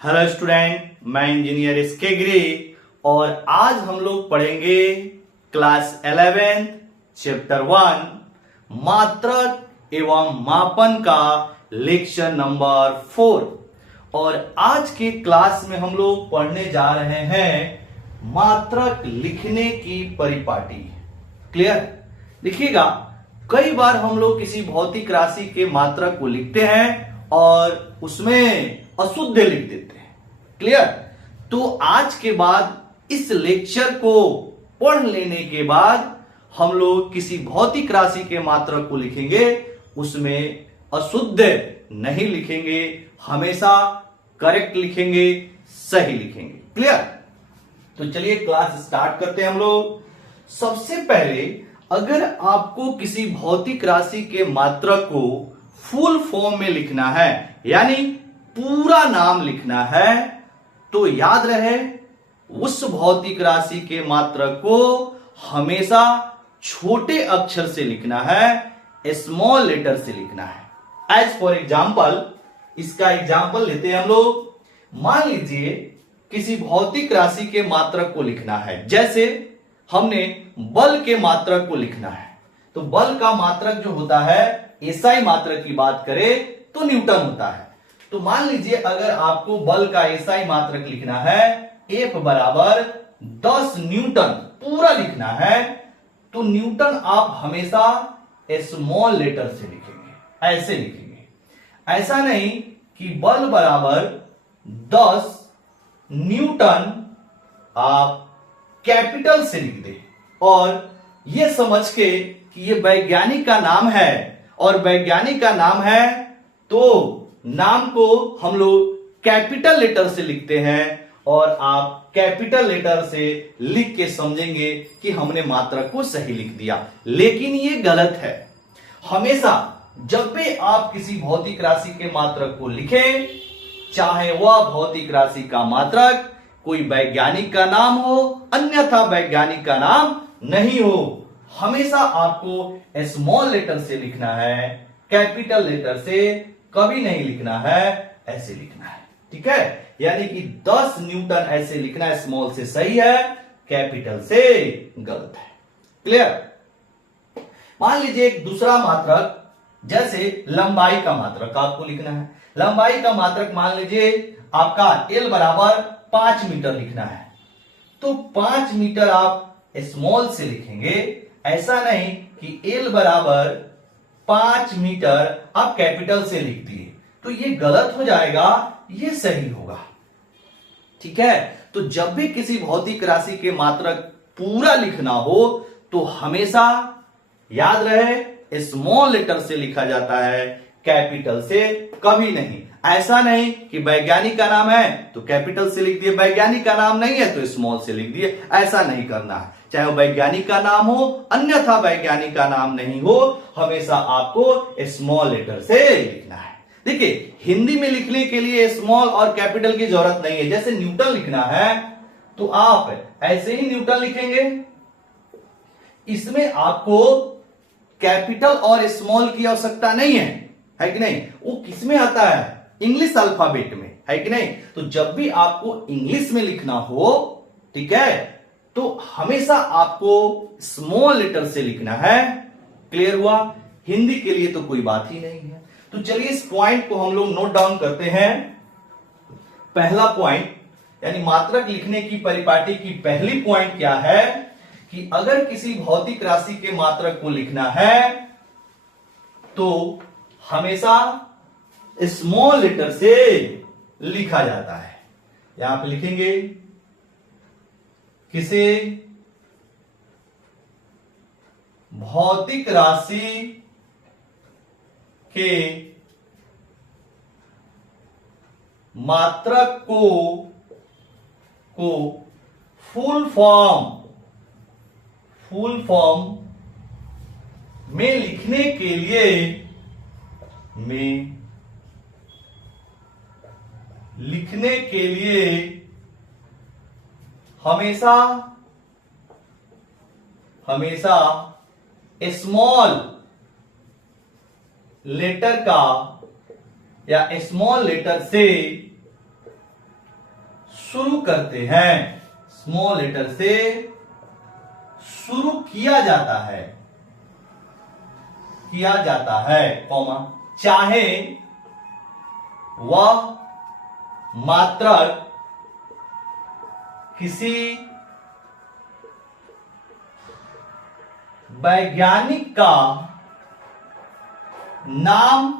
Hello student, मैं engineer SK गिरी और आज हम लोग पढ़ेंगे क्लास 11 चैप्टर 1 मात्रक एवं मापन का लेक्चर नंबर 4। और आज के क्लास में हम लोग पढ़ने जा रहे हैं मात्रक लिखने की परिपाटी। क्लियर? देखिएगा, कई बार हम लोग किसी भौतिक राशि के मात्रक को लिखते हैं और उसमें अशुद्ध लिख देते हैं। क्लियर? तो आज के बाद इस लेक्चर को पढ़ लेने के बाद हम लोग किसी भौतिक राशि के मात्रक को लिखेंगे, उसमें अशुद्ध नहीं लिखेंगे, हमेशा करेक्ट लिखेंगे, सही लिखेंगे। क्लियर? तो चलिए क्लास स्टार्ट करते हैं हम लोग। सबसे पहले अगर आपको किसी भौतिक राशि के मात्रक को फुल फॉर्म में लिखना है, यानी पूरा नाम लिखना है, तो याद रहे उस भौतिक राशि के मात्रक को हमेशा छोटे अक्षर से लिखना है, स्मॉल लेटर से लिखना है। एज फॉर एग्जाम्पल, इसका एग्जाम्पल लेते हैं हम लोग। मान लीजिए किसी भौतिक राशि के मात्रक को लिखना है, जैसे हमने बल के मात्रक को लिखना है। तो बल का मात्रक जो होता है, एसआई मात्रक की बात करें तो न्यूटन होता है। तो मान लीजिए अगर आपको बल का एसआई मात्रक लिखना है, F बराबर 10 न्यूटन पूरा लिखना है, तो न्यूटन आप हमेशा स्मॉल लेटर से लिखेंगे, ऐसे लिखेंगे। ऐसा नहीं कि बल बराबर 10 न्यूटन आप कैपिटल से लिख दे और यह समझ के कि यह वैज्ञानिक का नाम है और वैज्ञानिक का नाम है तो नाम को हम लोग कैपिटल लेटर से लिखते हैं और आप कैपिटल लेटर से लिख के समझेंगे कि हमने मात्रक को सही लिख दिया, लेकिन यह गलत है। हमेशा जब भी आप किसी भौतिक राशि के मात्रक को लिखें, चाहे वह भौतिक राशि का मात्रक कोई वैज्ञानिक का नाम हो, अन्यथा वैज्ञानिक का नाम नहीं हो, हमेशा आपको स्मॉल लेटर से लिखना है, कैपिटल लेटर से कभी नहीं लिखना है, ऐसे लिखना है। ठीक है? यानी कि 10 न्यूटन ऐसे लिखना है, स्मॉल से सही है, कैपिटल से गलत है। क्लियर? मान लीजिए एक दूसरा मात्रक, जैसे लंबाई का मात्रक आपको लिखना है। लंबाई का मात्रक मान लीजिए आपका L बराबर 5 मीटर लिखना है, तो 5 मीटर आप स्मॉल से लिखेंगे। ऐसा नहीं कि L बराबर 5 मीटर आप कैपिटल से लिख दिए, तो ये गलत हो जाएगा, ये सही होगा। ठीक है? तो जब भी किसी भौतिक राशि के मात्रक पूरा लिखना हो तो हमेशा याद रहे स्मॉल लेटर से लिखा जाता है, कैपिटल से कभी नहीं। ऐसा नहीं कि वैज्ञानिक का नाम है तो कैपिटल से लिख दिए, वैज्ञानिक का नाम नहीं है तो स्मॉल से लिख दिए, ऐसा नहीं करना है। चाहे वो वैज्ञानिक का नाम हो, अन्यथा वैज्ञानिक का नाम नहीं हो, हमेशा आपको स्मॉल लेटर से लिखना है। देखिए, हिंदी में लिखने के लिए स्मॉल और कैपिटल की जरूरत नहीं है। जैसे न्यूटन लिखना है तो आप ऐसे ही न्यूटन लिखेंगे, इसमें आपको कैपिटल और स्मॉल की आवश्यकता नहीं है कि नहीं? वो किसमें आता है? इंग्लिश अल्फाबेट में, है कि नहीं? तो जब भी आपको इंग्लिश में लिखना हो, ठीक है, तो हमेशा आपको स्मॉल लेटर से लिखना है। क्लियर हुआ? हिंदी के लिए तो कोई बात ही नहीं है। तो चलिए इस पॉइंट को हम लोग नोट डाउन करते हैं। पहला पॉइंट, यानी मात्रक लिखने की परिपाटी की पहली पॉइंट क्या है कि अगर किसी भौतिक राशि के मात्रक को लिखना है तो हमेशा स्मॉल लेटर से लिखा जाता है। यहां पे लिखेंगे किसी भौतिक राशि के मात्रक को फुल फॉर्म में लिखने के लिए हमेशा स्मॉल लेटर का या स्मॉल लेटर से शुरू करते हैं, स्मॉल लेटर से शुरू किया जाता है कॉमा, चाहे वह मात्रक किसी वैज्ञानिक का नाम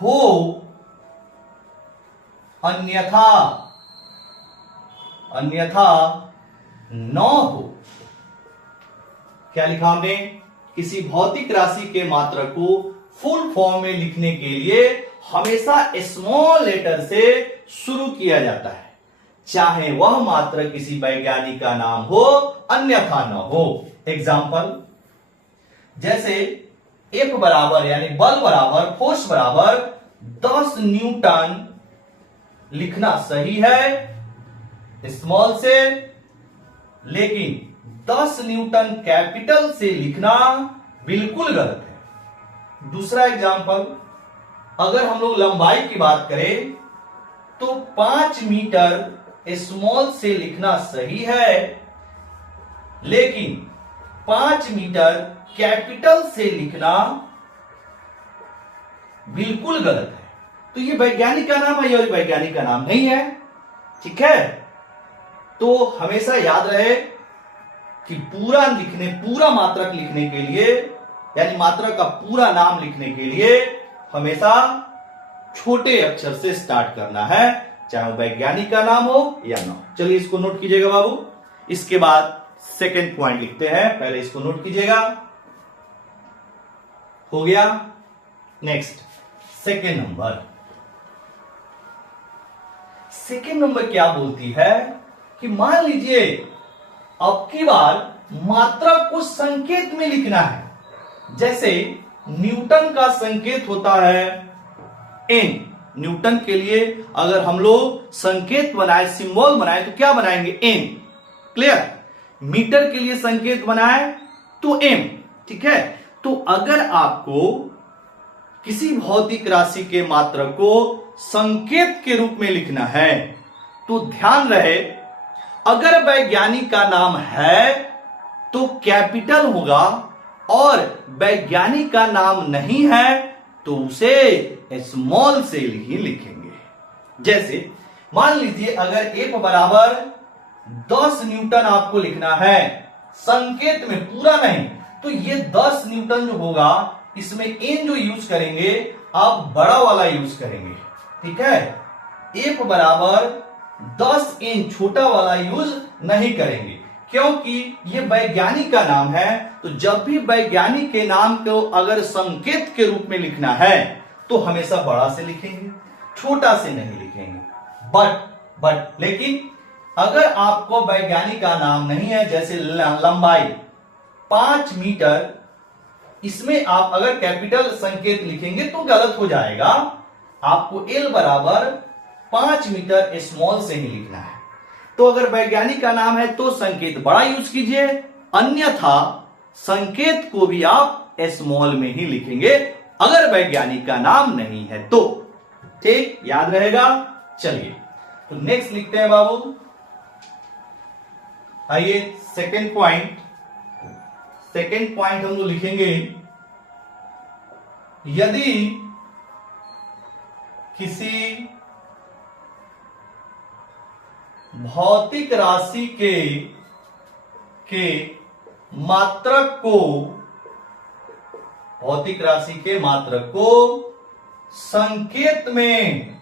हो अन्यथा न हो। क्या लिखा हमने? किसी भौतिक राशि के मात्रक को फुल फॉर्म में लिखने के लिए हमेशा स्मॉल लेटर से शुरू किया जाता है, चाहे वह मात्रक किसी वैज्ञानिक का नाम हो अन्यथा न हो। एग्जाम्पल, जैसे F बराबर यानी बल बराबर फोर्स बराबर 10 न्यूटन लिखना सही है स्मॉल से, लेकिन 10 न्यूटन कैपिटल से लिखना बिल्कुल गलत है। दूसरा एग्जाम्पल, अगर हम लोग लंबाई की बात करें तो 5 मीटर स्मॉल से लिखना सही है, लेकिन 5 मीटर कैपिटल से लिखना बिल्कुल गलत है। तो ये वैज्ञानिक का नाम है और वैज्ञानिक का नाम नहीं है, ठीक है। तो हमेशा याद रहे कि पूरा मात्रक लिखने के लिए यानी मात्रक का पूरा नाम लिखने के लिए हमेशा छोटे अक्षर से स्टार्ट करना है, चाहे वो वैज्ञानिक का नाम हो या ना हो। चलिए इसको नोट कीजिएगा बाबू। इसके बाद सेकेंड पॉइंट लिखते हैं, पहले इसको नोट कीजिएगा। हो गया। नेक्स्ट सेकेंड नंबर क्या बोलती है कि मान लीजिए अब की बार मात्रक को संकेत में लिखना है। जैसे न्यूटन का संकेत होता है एन, न्यूटन के लिए अगर हम लोग संकेत बनाए, सिंबल बनाए तो क्या बनाएंगे? एन। क्लियर? मीटर के लिए संकेत बनाए तो एम, ठीक है। तो अगर आपको किसी भौतिक राशि के मात्रक को संकेत के रूप में लिखना है तो ध्यान रहे, अगर वैज्ञानिक का नाम है तो कैपिटल होगा और वैज्ञानिक का नाम नहीं है तो उसे स्मॉल से ही लिखेंगे। जैसे मान लीजिए अगर F बराबर 10 न्यूटन आपको लिखना है संकेत में, पूरा नहीं, तो ये 10 न्यूटन जो होगा इसमें एन जो यूज करेंगे आप बड़ा वाला यूज करेंगे, ठीक है। F बराबर 10 एन छोटा वाला यूज नहीं करेंगे, क्योंकि ये वैज्ञानिक का नाम है। तो जब भी वैज्ञानिक के नाम को अगर संकेत के रूप में लिखना है तो हमेशा बड़ा से लिखेंगे, छोटा से नहीं लिखेंगे। बट लेकिन अगर आपको वैज्ञानिक का नाम नहीं है, जैसे लंबाई 5 मीटर, इसमें आप अगर कैपिटल संकेत लिखेंगे तो गलत हो जाएगा। आपको L बराबर 5 मीटर स्मॉल से ही लिखना है। तो अगर वैज्ञानिक का नाम है तो संकेत बड़ा यूज कीजिए, अन्यथा संकेत को भी आप स्मॉल में ही लिखेंगे अगर वैज्ञानिक का नाम नहीं है तो। ठीक, याद रहेगा। चलिए तो नेक्स्ट लिखते हैं बाबू। आइए सेकेंड पॉइंट हम लोग लिखेंगे, यदि किसी भौतिक राशि के मात्रक को संकेत में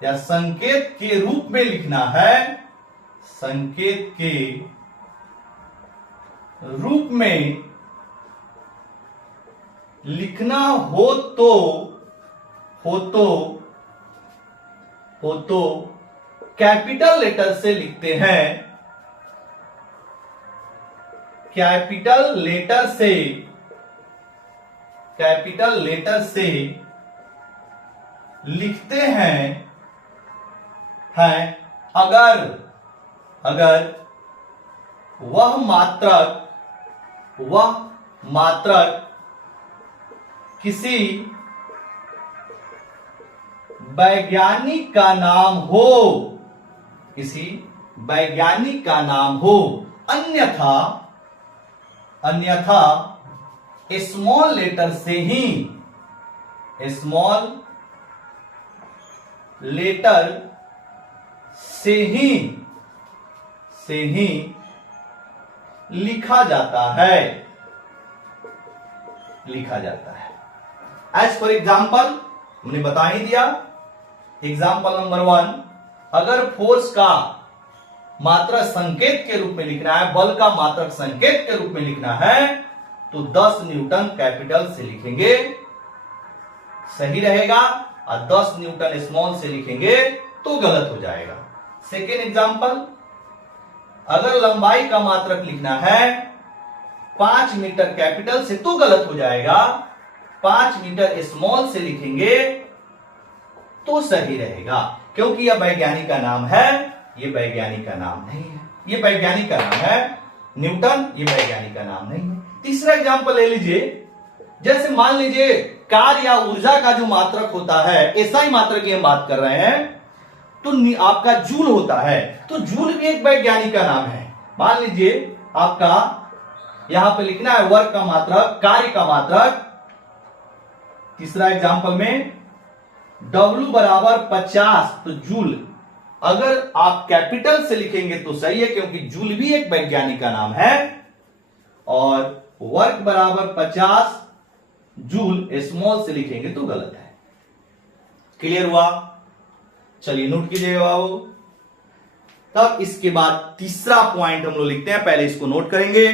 या संकेत के रूप में लिखना है, संकेत के रूप में लिखना हो तो कैपिटल लेटर से लिखते हैं, कैपिटल लेटर से लिखते हैं अगर वह मात्रक किसी वैज्ञानिक का नाम हो, किसी वैज्ञानिक का नाम हो, अन्यथा स्मॉल लेटर से ही, स्मॉल लेटर से ही लिखा जाता है, एज फॉर एग्जाम्पल हमने बता ही दिया। एग्जाम्पल नंबर 1, अगर फोर्स का मात्रक संकेत के रूप में लिखना है, बल का मात्रक संकेत के रूप में लिखना है, तो 10 न्यूटन कैपिटल से लिखेंगे, सही रहेगा, और 10 न्यूटन स्मॉल से लिखेंगे तो गलत हो जाएगा। सेकेंड एग्जाम्पल, अगर लंबाई का मात्रक लिखना है 5 मीटर कैपिटल से तो गलत हो जाएगा, 5 मीटर स्मॉल से लिखेंगे तो सही रहेगा, क्योंकि यह वैज्ञानिक का नाम है, ये वैज्ञानिक का नाम नहीं है। ये वैज्ञानिक का नाम है न्यूटन, ये वैज्ञानिक का नाम नहीं है। तीसरा एग्जाम्पल ले लीजिए, जैसे मान लीजिए कार्य या ऊर्जा का जो मात्रक होता है, ऐसा ही मात्रक की हम बात कर रहे हैं, तो आपका जूल होता है, तो जूल भी एक वैज्ञानिक का नाम है। मान लीजिए आपका यहां पे लिखना है वर्क का मात्रक, कार्य का मात्रक। तीसरा एग्जाम्पल में W बराबर 50, तो जूल अगर आप कैपिटल से लिखेंगे तो सही है, क्योंकि जूल भी एक वैज्ञानिक का नाम है, और वर्क बराबर 50 जूल स्मॉल से लिखेंगे तो गलत है। क्लियर हुआ? चलिए नोट कीजिएगा बाबू। तब इसके बाद तीसरा पॉइंट हम लोग लिखते हैं, पहले इसको नोट करेंगे।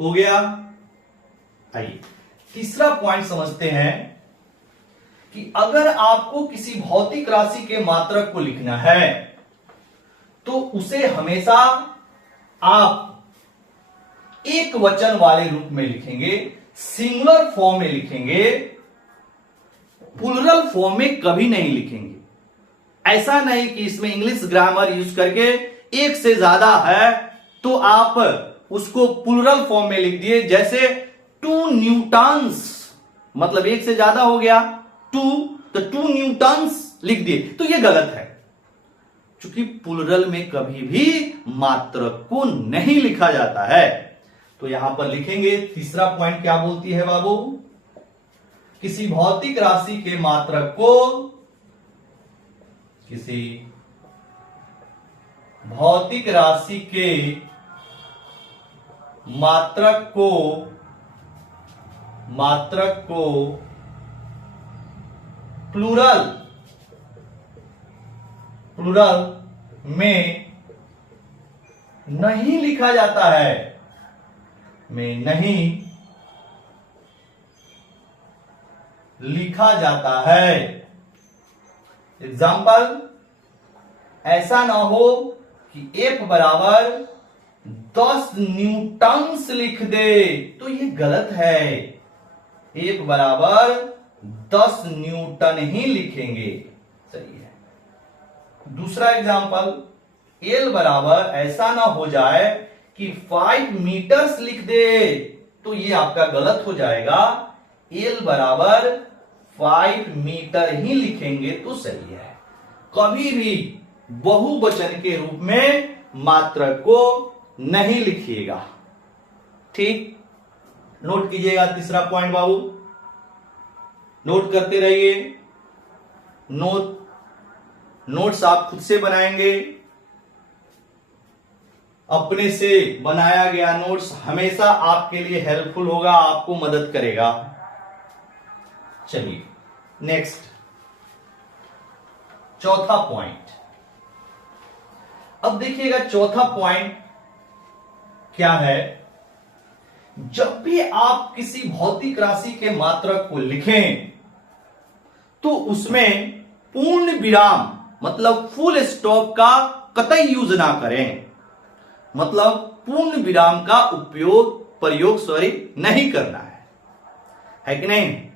हो गया? आइए तीसरा पॉइंट समझते हैं कि अगर आपको किसी भौतिक राशि के मात्रक को लिखना है तो उसे हमेशा आप एक वचन वाले रूप में लिखेंगे, सिंगुलर फॉर्म में लिखेंगे, प्लूरल फॉर्म में कभी नहीं लिखेंगे। ऐसा नहीं कि इसमें इंग्लिश ग्रामर यूज करके एक से ज्यादा है तो आप उसको प्लूरल फॉर्म में लिख दिए, जैसे 2 न्यूटन्स, मतलब एक से ज्यादा हो गया 2, तो 2 न्यूटन्स लिख दिए, तो यह गलत है, क्योंकि प्लूरल में कभी भी मात्रक को नहीं लिखा जाता है। तो यहां पर लिखेंगे, तीसरा पॉइंट क्या बोलती है बाबू, किसी भौतिक राशि के मात्रक को, किसी भौतिक राशि के मात्रक को प्लूरल में नहीं लिखा जाता है, में नहीं लिखा जाता है। एग्जाम्पल, ऐसा ना हो कि F बराबर 10 न्यूटन्स लिख दे, तो ये गलत है। F बराबर 10 न्यूटन ही लिखेंगे, सही है। दूसरा एग्जाम्पल, L बराबर ऐसा ना हो जाए कि 5 मीटर्स लिख दे, तो ये आपका गलत हो जाएगा। L बराबर 5 मीटर ही लिखेंगे तो सही है। कभी भी बहुवचन के रूप में मात्रक को नहीं लिखिएगा, ठीक? नोट कीजिएगा तीसरा पॉइंट बाबू, नोट करते रहिए। नोट्स आप खुद से बनाएंगे, अपने से बनाया गया नोट्स हमेशा आपके लिए हेल्पफुल होगा, आपको मदद करेगा। चलिए नेक्स्ट, चौथा पॉइंट। अब देखिएगा चौथा पॉइंट क्या है, जब भी आप किसी भौतिक राशि के मात्रक को लिखें तो उसमें पूर्ण विराम मतलब फुल स्टॉप का कतई यूज ना करें, मतलब पूर्ण विराम का प्रयोग नहीं करना है कि नहीं?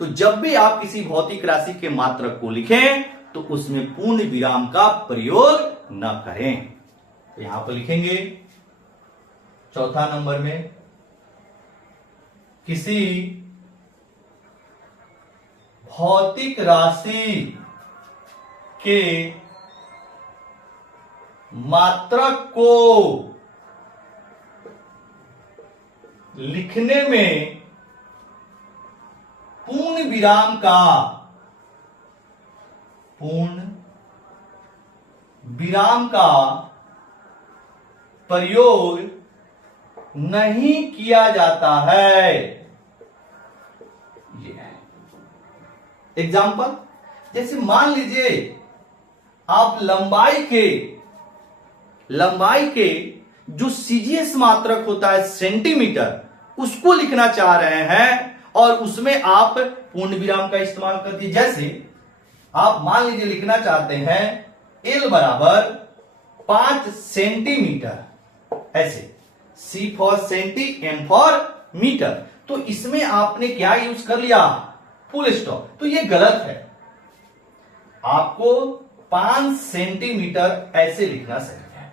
तो जब भी आप किसी भौतिक राशि के मात्रक को लिखें तो उसमें पूर्ण विराम का प्रयोग न करें। तो यहां पर लिखेंगे चौथा नंबर में, किसी भौतिक राशि के मात्रक को लिखने में पूर्ण विराम का प्रयोग नहीं किया जाता है। ये एग्जाम्पल, जैसे मान लीजिए आप लंबाई के जो सीजीएस मात्रक होता है सेंटीमीटर, उसको लिखना चाह रहे हैं और उसमें आप पूर्ण विराम का इस्तेमाल कर दिए। जैसे आप मान लीजिए लिखना चाहते हैं L बराबर 5 सेंटीमीटर, ऐसे C for centi, M for metre, तो इसमें आपने क्या यूज कर लिया, फुल स्टॉप, तो ये गलत है। आपको 5 सेंटीमीटर ऐसे लिखना सही है।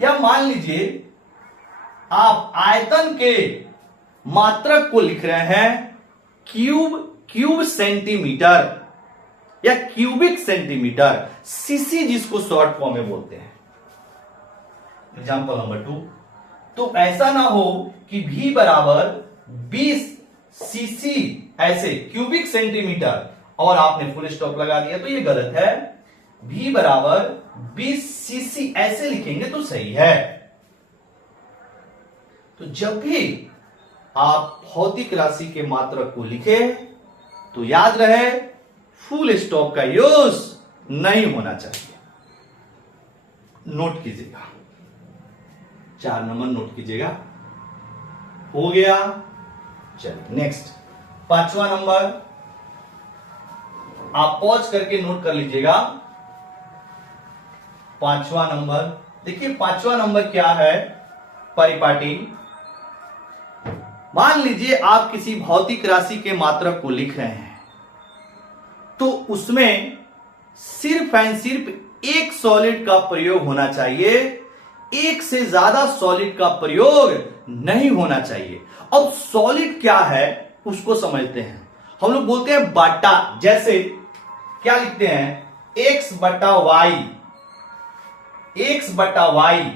या मान लीजिए आप आयतन के मात्रक को लिख रहे हैं क्यूब सेंटीमीटर या क्यूबिक सेंटीमीटर, सीसी जिसको शॉर्ट फॉर्म में बोलते हैं। एग्जाम्पल नंबर 2, तो ऐसा ना हो कि V बराबर 20 सीसी ऐसे क्यूबिक सेंटीमीटर और आपने फुल स्टॉप लगा दिया, तो ये गलत है। V बराबर 20 सीसी ऐसे लिखेंगे तो सही है। तो जब भी आप भौतिक राशि के मात्रक को लिखें तो याद रहे फुल स्टॉप का यूज नहीं होना चाहिए। नोट कीजिएगा, 4 नंबर नोट कीजिएगा। हो गया, चलिए नेक्स्ट 5वां नंबर, आप पॉज करके नोट कर लीजिएगा। 5वां नंबर देखिए, 5वां नंबर क्या है, परिपाटी। मान लीजिए आप किसी भौतिक राशि के मात्रक को लिख रहे हैं, तो उसमें सिर्फ एंड सिर्फ एक सॉलिड का प्रयोग होना चाहिए, एक से ज्यादा सॉलिड का प्रयोग नहीं होना चाहिए। अब सॉलिड क्या है उसको समझते हैं। हम लोग बोलते हैं बटा, जैसे क्या लिखते हैं, x बटा वाई, x बटा वाई,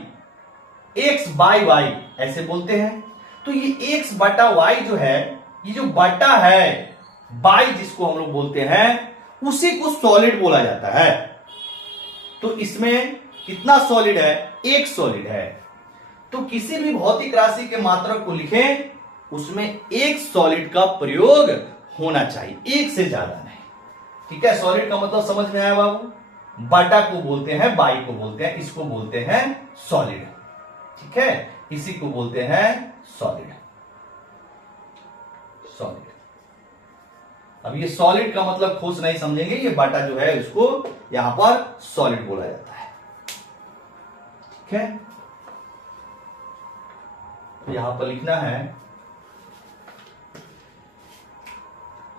x बाई वाई ऐसे बोलते हैं। तो ये x बटा वाई जो है, ये जो बटा है, बाई जिसको हम लोग बोलते हैं, उसी को सॉलिड बोला जाता है। तो इसमें कितना सॉलिड है, एक सॉलिड है। तो किसी भी भौतिक राशि के मात्रक को लिखें, उसमें एक सॉलिड का प्रयोग होना चाहिए, एक से ज्यादा नहीं। ठीक है, सॉलिड का मतलब समझ में आया बाबू। बटा को बोलते हैं, बाई को बोलते हैं, इसको बोलते हैं सॉलिड। ठीक है, इसी को बोलते हैं सॉलिड। अब ये सॉलिड का मतलब ठोस नहीं समझेंगे, ये बटा जो है उसको यहां पर सॉलिड बोला जाता है। ठीक है, तो यहां पर लिखना है,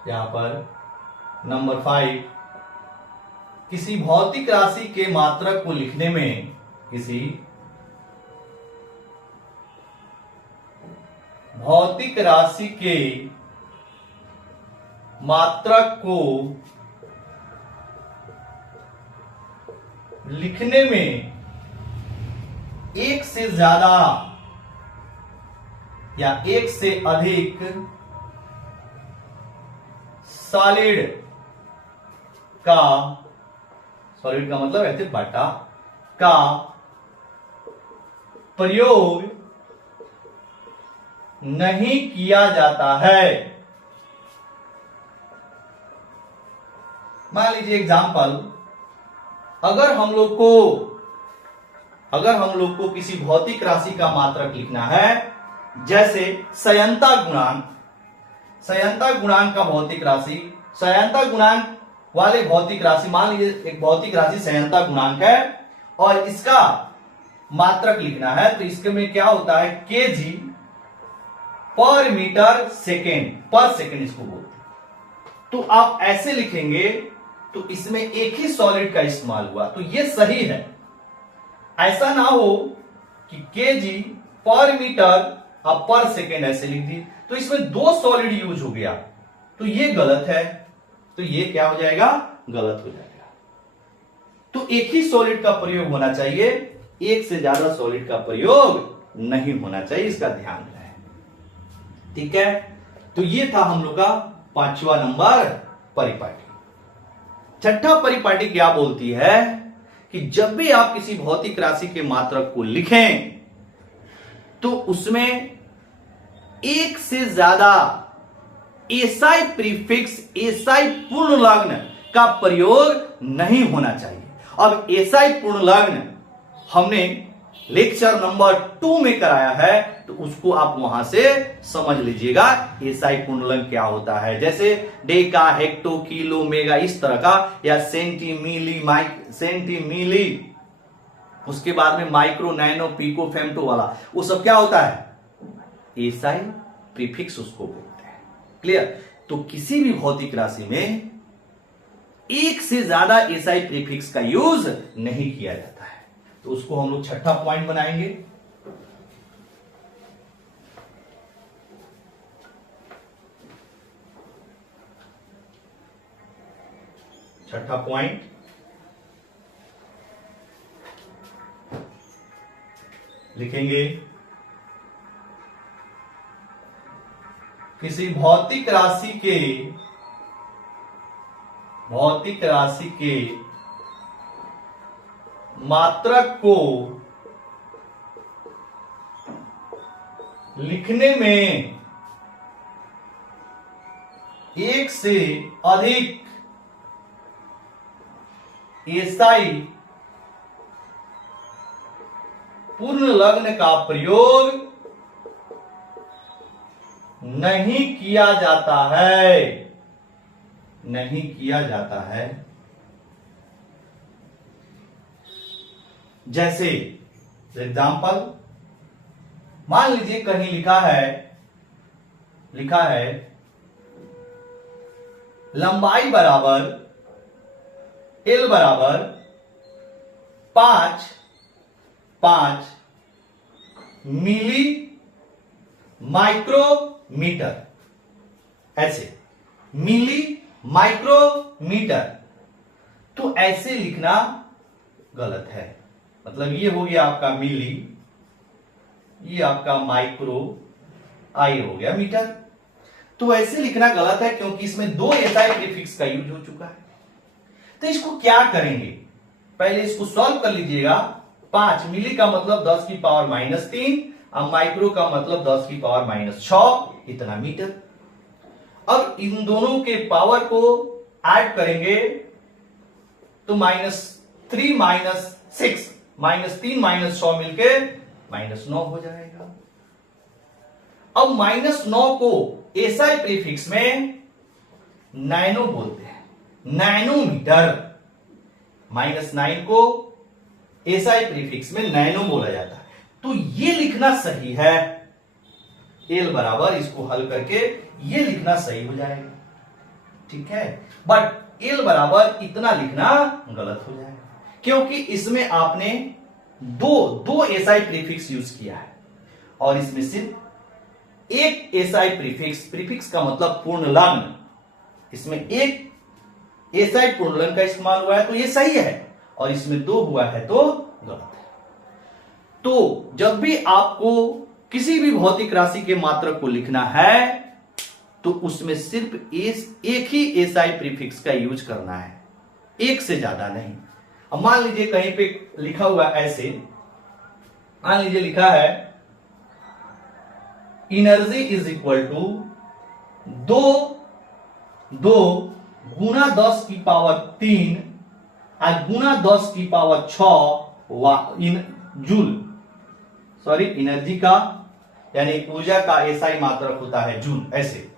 यहां पर नंबर 5, किसी भौतिक राशि के मात्रक को लिखने में, किसी भौतिक राशि के मात्रक को लिखने में एक से ज्यादा या एक से अधिक सॉलिड का मतलब ऐसे बटा का प्रयोग नहीं किया जाता है। मान लीजिए एग्जाम्पल, अगर हम लोग को किसी भौतिक राशि का मात्रक लिखना है, जैसे संयंता गुणांक का भौतिक राशि, संयंता गुणांक वाले भौतिक राशि, मान लीजिए एक भौतिक राशि संयंता गुणांक है और इसका मात्रक लिखना है, तो इसके में क्या होता है, केजी पर मीटर सेकेंड, पर सेकेंड इसको बोलते हैं। तो आप ऐसे लिखेंगे तो इसमें एक ही सॉलिड का इस्तेमाल हुआ, तो ये सही है। ऐसा ना हो कि केजी पर मीटर अब पर सेकेंड ऐसे लिख दी, तो इसमें 2 सॉलिड यूज हो गया, तो ये गलत है। तो ये क्या हो जाएगा, गलत हो जाएगा। तो एक ही सॉलिड का प्रयोग होना चाहिए, एक से ज्यादा सॉलिड का प्रयोग नहीं होना चाहिए, इसका ध्यान रहे। ठीक है, तो ये था हम लोग का 5वां नंबर परिपाटी। छठा परिपाटी क्या बोलती है कि जब भी आप किसी भौतिक राशि के मात्रक को लिखें तो उसमें एक से ज्यादा एसआई प्रीफिक्स, एसआई पूर्ण लग्न का प्रयोग नहीं होना चाहिए। अब एसआई पूर्ण लग्न हमने लेक्चर नंबर 2 में कराया है, तो उसको आप वहां से समझ लीजिएगा एसआई पूर्ण लग्न क्या होता है। जैसे डेका, हेक्टो, किलो, मेगा, इस तरह का, या सेंटीमिली, उसके बाद में माइक्रो, नैनो, पिको, फेम्टो वाला, वो सब क्या होता है, एसआई प्रीफिक्स उसको बोलते हैं। क्लियर? तो किसी भी भौतिक राशि में एक से ज्यादा एसआई प्रीफिक्स का यूज नहीं किया जाता है, तो उसको हम लोग छठा पॉइंट बनाएंगे। छठा पॉइंट, लिखेंगे किसी भौतिक राशि के मात्रक को लिखने में एक से अधिक एसआई पूर्ण लग्न का प्रयोग नहीं किया जाता है। जैसे एग्जाम्पल, मान लीजिए कहीं लिखा है लंबाई बराबर एल बराबर 5 मिली माइक्रोमीटर, ऐसे मिली माइक्रोमीटर, तो ऐसे लिखना गलत है। मतलब ये हो गया आपका मिली, ये आपका माइक्रो, आई हो गया मीटर, तो ऐसे लिखना गलत है क्योंकि इसमें 2 एसआई प्रीफिक्स का यूज हो चुका है। तो इसको क्या करेंगे, पहले इसको सॉल्व कर लीजिएगा। 5 मिली का मतलब 10 की पावर -3, अब माइक्रो का मतलब 10 की पावर -6, इतना मीटर। अब इन दोनों के पावर को ऐड करेंगे तो -3 -6, -3 -6 मिलके -9 हो जाएगा। अब -9 को एसआई प्रीफिक्स में नैनो बोलते हैं, नैनोमीटर। -9 को एसआई प्रीफिक्स में नैनो बोला जाता है। तो ये लिखना सही है, एल बराबर, इसको हल करके ये लिखना सही हो जाएगा। ठीक है, बट एल बराबर इतना लिखना गलत हो जाएगा क्योंकि इसमें आपने दो एसआई प्रीफिक्स यूज किया है और इसमें सिर्फ एक एसआई प्रीफिक्स का मतलब पूर्ण लग्न, इसमें एक एसआई पूर्ण लग्न का इस्तेमाल हुआ है तो ये सही है, और इसमें 2 हुआ है तो गलत है। तो जब भी आपको किसी भी भौतिक राशि के मात्रक को लिखना है तो उसमें सिर्फ एक ही एसआई प्रीफिक्स का यूज करना है, एक से ज्यादा नहीं। अब मान लीजिए कहीं पे लिखा हुआ ऐसे, मान लीजिए लिखा है एनर्जी इज इक्वल टू 2 गुना 10 की पावर 3 गुना 10 की पावर 6 जूल, सॉरी एनर्जी का यानी ऊर्जा का एसआई मात्रक होता है जूल। ऐसे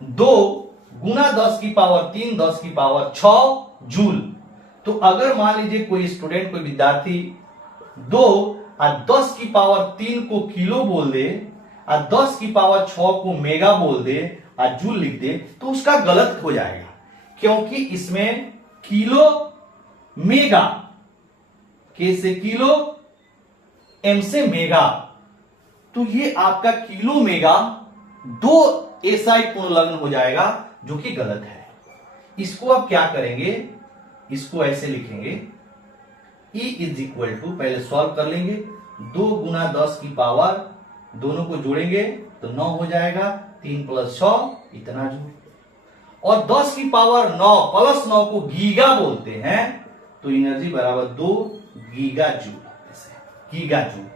2 गुना 10 की पावर 3 10 की पावर 6 जूल। तो अगर मान लीजिए कोई स्टूडेंट, कोई विद्यार्थी 2 और 10 की पावर 3 को किलो बोल दे और 10 की पावर 6 को मेगा बोल दे और जूल लिख दे तो उसका गलत हो जाएगा, क्योंकि इसमें किलो मेगा, के से किलो, एम से मेगा, तो ये आपका किलो मेगा 2 एसआई पूर्ण लग्न हो जाएगा जो कि गलत है। इसको आप क्या करेंगे, इसको ऐसे लिखेंगे E इज इक्वल टू, पहले सॉल्व कर लेंगे, 2 गुना 10 की पावर, दोनों को जोड़ेंगे तो 9 हो जाएगा, 3 प्लस 6 इतना जूल। और 10 की पावर 9 प्लस 9 को गीगा बोलते हैं, तो एनर्जी बराबर 2 गीगा जूल, गीगा जूल।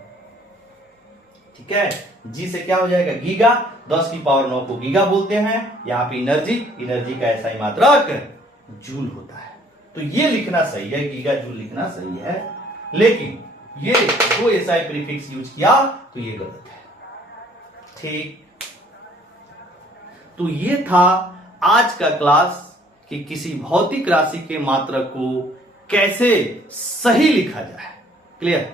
ठीक है, जी से क्या हो जाएगा गीगा, 10 की पावर 9 को गीगा बोलते हैं। यहां पे एनर्जी का ऐसा ही मात्रक जूल होता है। तो ये लिखना सही है, गीगा जूल लिखना सही है, लेकिन ये दो एसआई प्रीफिक्स यूज किया तो ये गलत है। ठीक, तो ये था आज का क्लास कि किसी भौतिक राशि के मात्रक को कैसे सही लिखा जाए। क्लियर?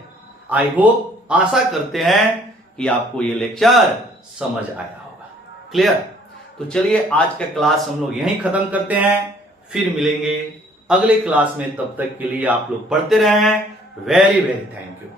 आई होप, आशा करते हैं कि आपको ये लेक्चर समझ आया होगा। क्लियर? तो चलिए आज का क्लास हम लोग यहीं खत्म करते हैं, फिर मिलेंगे अगले क्लास में। तब तक के लिए आप लोग पढ़ते रहें। Very very thank you.